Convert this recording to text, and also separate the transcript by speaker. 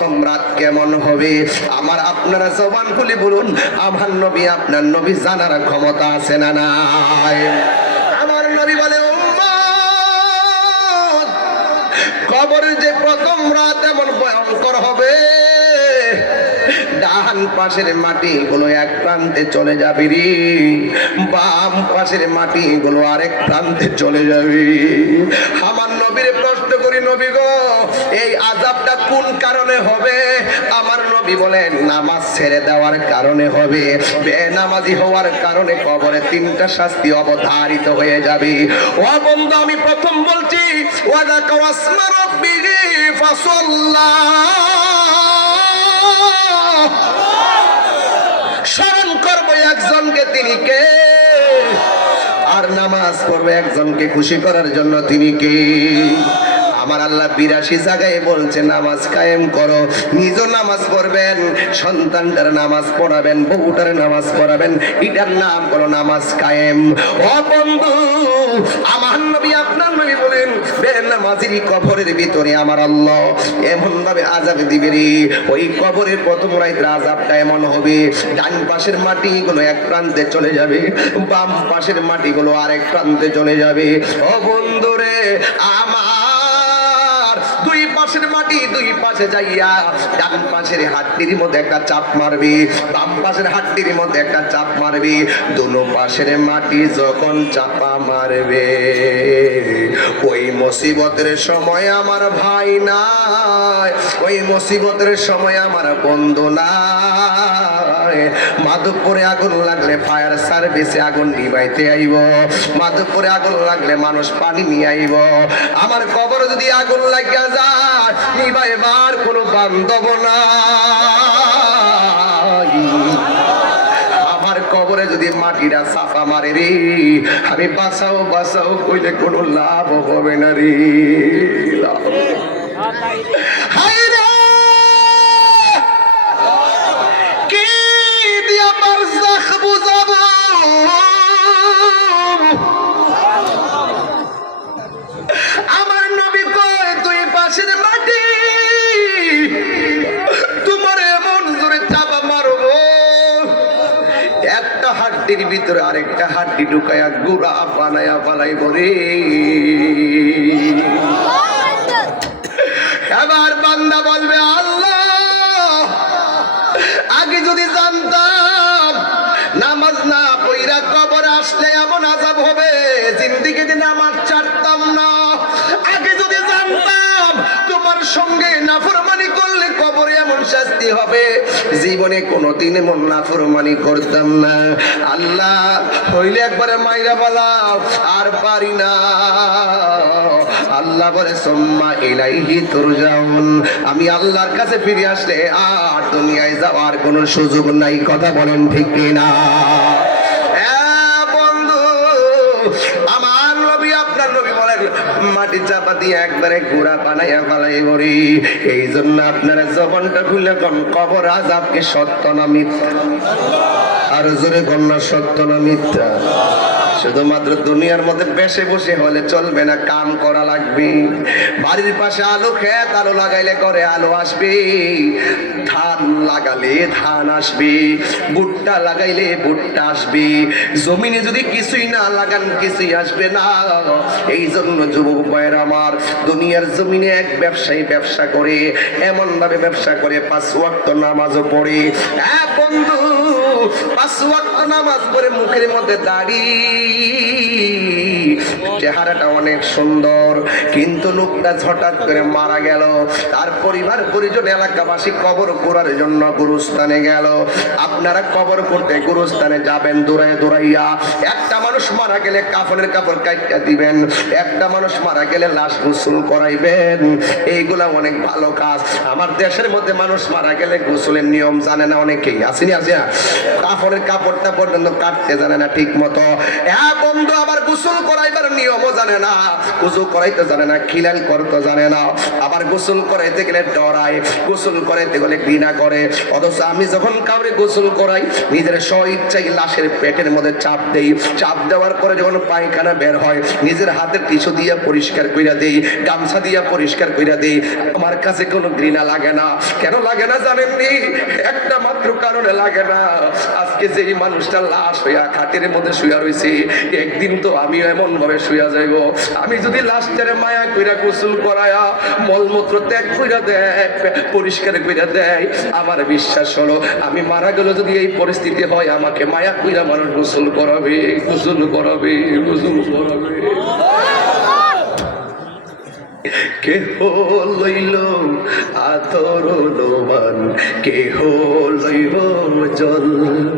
Speaker 1: প্রথম রাত কেমন হবে? আমার আপনারা জবান খুলে বলুন, আমার নবী, আপনার নবী জানার ক্ষমতা আছে না নাই? আমার নবী বলে কবরের যে প্রথম রাত এমন ভয়ঙ্কর হবে। ডান পাশের মাটি গুলো এক প্রান্তে চলে যাবে রে। বাম পাশের মাটি গুলো আরেক প্রান্তে চলে যাবে। আমার নবীর প্রশ্ন করি, নবী গো, এই আজাবটা কোন কারণে হবে? আমার নবী বলেন, নামাজ ছেড়ে দেওয়ার কারণে হবে। বেনামাজি হওয়ার কারণে কবরে তিনটা শাস্তি অবধারিত হয়ে যাবে। ও বন্ধু, আমি প্রথম বলছি ওয়াদা কাওয়াসমা রব্বিহি ফাসাল্লাহ স্মরণ করব একজনকে তিনি কে? আর নামাজ পড়বে একজনকে খুশি করার জন্য তিনি কে? আমার আল্লাহ বিরাশি জায়গায় বলছে, নামাজ কায়েম করো। নিজ নামাজ পড়বেন, সন্তানটার নামাজ পড়াবেন, বউটার নামাজ পড়াবেন, এটার নাম করো নামাজ কায়েম। ও বন্ধু, আমার নবী, আপনার নবী বলেন, বেনামাজির কবরের ভিতরে আমার আল্লাহ এমন ভাবে আজাব দিবে রে। ওই কবরের প্রথম রাইতের আজাবটা এমন হবে, ডান পাশের মাটি গুলো এক প্রান্তে চলে যাবে, বাম পাশের মাটি গুলো আরেক প্রান্তে চলে যাবে। ও বন্ধুরে আমার পাশের মাটি দুই পাশে যাইয়া, ডান পাশের হাতটির মধ্যে একটা চাপ মারবি, বাম পাশের হাতটির মধ্যে একটা চাপ মারবি, দুনো পাশের মাটি যখন চাপা মারবে। ওই মুসিবতের সময় আমার ভাই নাই, ওই মুসিবতের সময় আমার বন্ধু নাই। মাধবপুরে আগুন লাগলে ফায়ার সার্ভিসে আগুন নিবাইতে আইব। মাধবপুরে আগুন লাগলে মানুষ পানি নিয়ে আইব। আমার কবর যদি আগুন লাগিয়া যায় নিবাইবার কোনো বান্ধব আমার কবরে যদি মাটিরা সাফা মারে রে আমি বাঁচাও বাঁচাও কইলে কোনো লাভ হবে না রে। হাড্ডির ভিতরে আরেকটা হাড্ডি ঢুকায়া গুড়া বানায়া বানাই বলে এবার বান্দা বলবে, আল্লাহ, আগে যদি জানতাম, নামাজ না পইরা কবর আসলে এমন আজাব হবে জিন্দিগিতে নামাজ ছাড়তাম না। আগে যদি জানতাম, তোমার সঙ্গে কবরে এমন হবে। জীবনে কোনোদিন এমন নাফরমানি করতাম না। আল্লাহ, হইলে একবারে মাইরা বলাও আর পারি না। আল্লাহ বলে, সোম্মা ইলাইহি তুরজাউন। আমি আল্লাহর কাছে ফিরে আসলে আর দুনিয়ায় যাওয়ার কোনো সুযোগ নাই। কথা বলেন ঠিক কিনা? বন্ধু আমার নবী আপনার নবী বলেন মাটি চাপা দিয়ে একবারে ঘোড়া বানাইয়া পালাই বলি এই জন্য আপনারা জবনটা খুলে কোন, কবর আজাবকে সত্য না মিথ্যা? আর জোরে কন্যা সত্য না মিথ্যা? শুধুমাত্র দুনিয়ার মধ্যে বেশে বসে হলে চলবে না, কাম করা লাগবে। বাড়ির পাশে আলো খেত, আলো লাগাইলে করে আলো আসবে। ধান লাগালে ধান আসবে, ভুট্টা লাগাইলে ভুট্টা আসবে। জমিনে যদি কিছুই না লাগান, কিছুই আসবে না। এই জন্য যুবক ভাইয়ের আমার, দুনিয়ার জমিনে এক ব্যবসায়ী ব্যবসা করে এমন ভাবে ব্যবসা করে, পাঁচ ওয়াক্ত নামাজও পড়ে। হ্যাঁ বন্ধু পাঁচ ওয়াক্ত নামাজ পড়ে মুখের মধ্যে দাড়ি। চেহারাটা অনেক সুন্দর। কিন্তু লোকটা হঠাৎ করে মারা গেল। তার পরিবার পরিজন এলাকাবাসী কবর করার জন্য গুরুস্থানে গেল। আপনারা কবর করতে গুরুস্থানে যাবেন দৌড়াই দৌড়াইয়া একটা মানুষ মারা গেলে কাফনের কাপড় কাইটা দিবেন। একটা মানুষ মারা গেলে লাশ গোসল করাইবেন। এইগুলা অনেক ভালো কাজ। আমার দেশের মধ্যে মানুষ মারা গেলে গোসলের নিয়ম জানে না অনেকেই। আসেনি আছে কাপড়ের কাপড়টা পর্যন্ত কাটতে জানে না ঠিক মতো হ্যাঁ বন্ধু, আবার গোসল করাইবার নিয়ম নিয়মও জানে না, উজু করাইতে জানে না, খিলাল করতে জানে না। আবার গোসল করাইতে গেলে ডরায়, গোসল করাইতে গেলে ঘৃণা করে। অথচ আমি যখন কাউরে গোসল করাই, নিজের স্ব ইচ্ছাই লাশের পেটের মধ্যে চাপ দেই। চাপ দেওয়ার পরে যখন পায়খানা বের হয়, নিজের হাতের টিস্যু দিয়ে পরিষ্কার কইরা দেই, গামছা দিয়া পরিষ্কার কইরা দেই। আমার কাছে কোনো ঘৃণা লাগে না। কেন লাগে না জানেননি? একটা মাত্র কারণে লাগে না। আজকে যে এই মানুষটা লাশ হইয়া খাটের মধ্যে শুয়া রয়েছে একদিন তো আমি এমন ভাবে শুয়া যাইব। আমি যদি লাশটারে মায়া কইরা গোসল করায়া মলমূত্র ত্যাগ কইরা দেয়, পরিষ্কার কইরা দেয়, আমার বিশ্বাস হলো আমি মারা গেল যদি এই পরিস্থিতি হয়, আমাকে মায়া কইরা মানুষ গোসল করাবে গোসল করাবে গোসল করাবে। কেহ লইল আতর মান কেহ লইব জল।